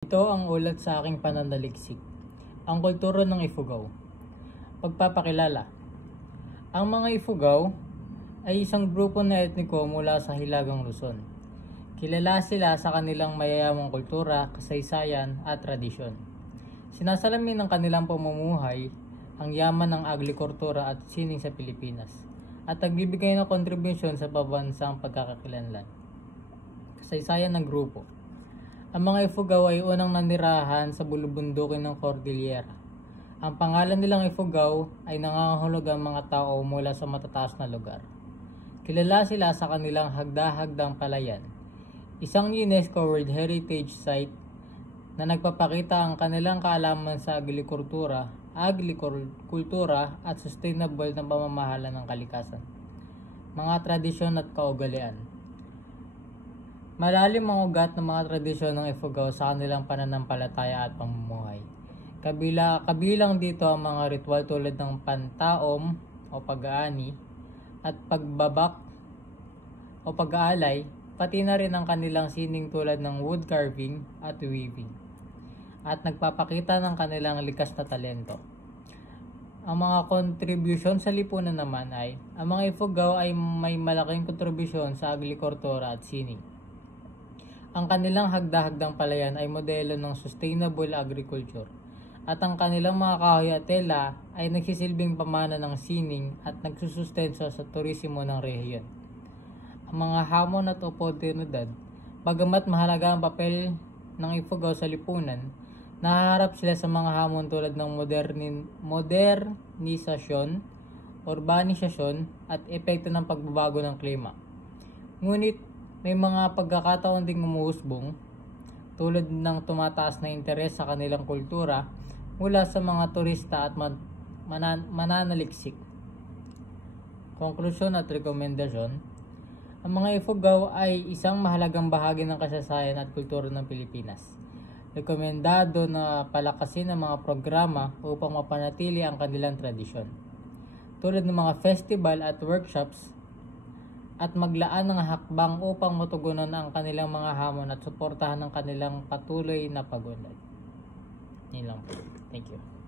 Ito ang ulat sa aking pananaliksik. Ang kultura ng Ifugao. Pagpapakilala. Ang mga Ifugao ay isang grupo na etniko mula sa Hilagang Luzon. Kilala sila sa kanilang mayayamang kultura, kasaysayan at tradisyon. Sinasalamin ng kanilang pamumuhay ang yaman ng agrikultura at sining sa Pilipinas at nagbibigay ng kontribusyon sa pabansang pagkakakilanlan. Kasaysayan ng grupo. Ang mga Ifugao ay unang nanirahan sa bulubundukin ng Cordillera. Ang pangalan nilang Ifugao ay nangangahulog ang mga tao mula sa matataas na lugar. Kilala sila sa kanilang hagda-hagdang palayan, isang UNESCO World Heritage Site na nagpapakita ang kanilang kaalaman sa agrikultura at sustainable na pamamahala ng kalikasan. Mga tradisyon at kaugalian. Malalim ang ugat ng mga tradisyon ng Ifugao sa kanilang pananampalataya at pamumuhay. Kabilang dito ang mga ritual tulad ng pantaom o pag-aani at pagbabak o pag-aalay, pati na rin ang kanilang sining tulad ng wood carving at weaving, at nagpapakita ng kanilang likas na talento. Ang mga kontribusyon sa lipunan naman ay, ang mga Ifugao ay may malaking kontribusyon sa agrikultura at sining. Ang kanilang hagda-hagdang palayan ay modelo ng sustainable agriculture at ang kanilang mga kahoy at tela ay nagsisilbing pamana ng sining at nagsusustenso sa turismo ng rehiyon. Ang mga hamon at oportunidad, bagamat mahalaga ang papel ng Ifugao sa lipunan, nahaharap sila sa mga hamon tulad ng modernisasyon, urbanisasyon at epekto ng pagbabago ng klima. Ngunit may mga pagkakataon ding umuusbong tulad ng tumataas na interes sa kanilang kultura mula sa mga turista at mananaliksik. Konklusyon at rekomendasyon. Ang mga Ifugao ay isang mahalagang bahagi ng kasaysayan at kultura ng Pilipinas. Rekomendado na palakasin ang mga programa upang mapanatili ang kanilang tradisyon, tulad ng mga festival at workshops, at maglaan ng hakbang upang matugunan ang kanilang mga hamon at suportahan ang kanilang patuloy na pagunlad. Yun lang po. Thank you.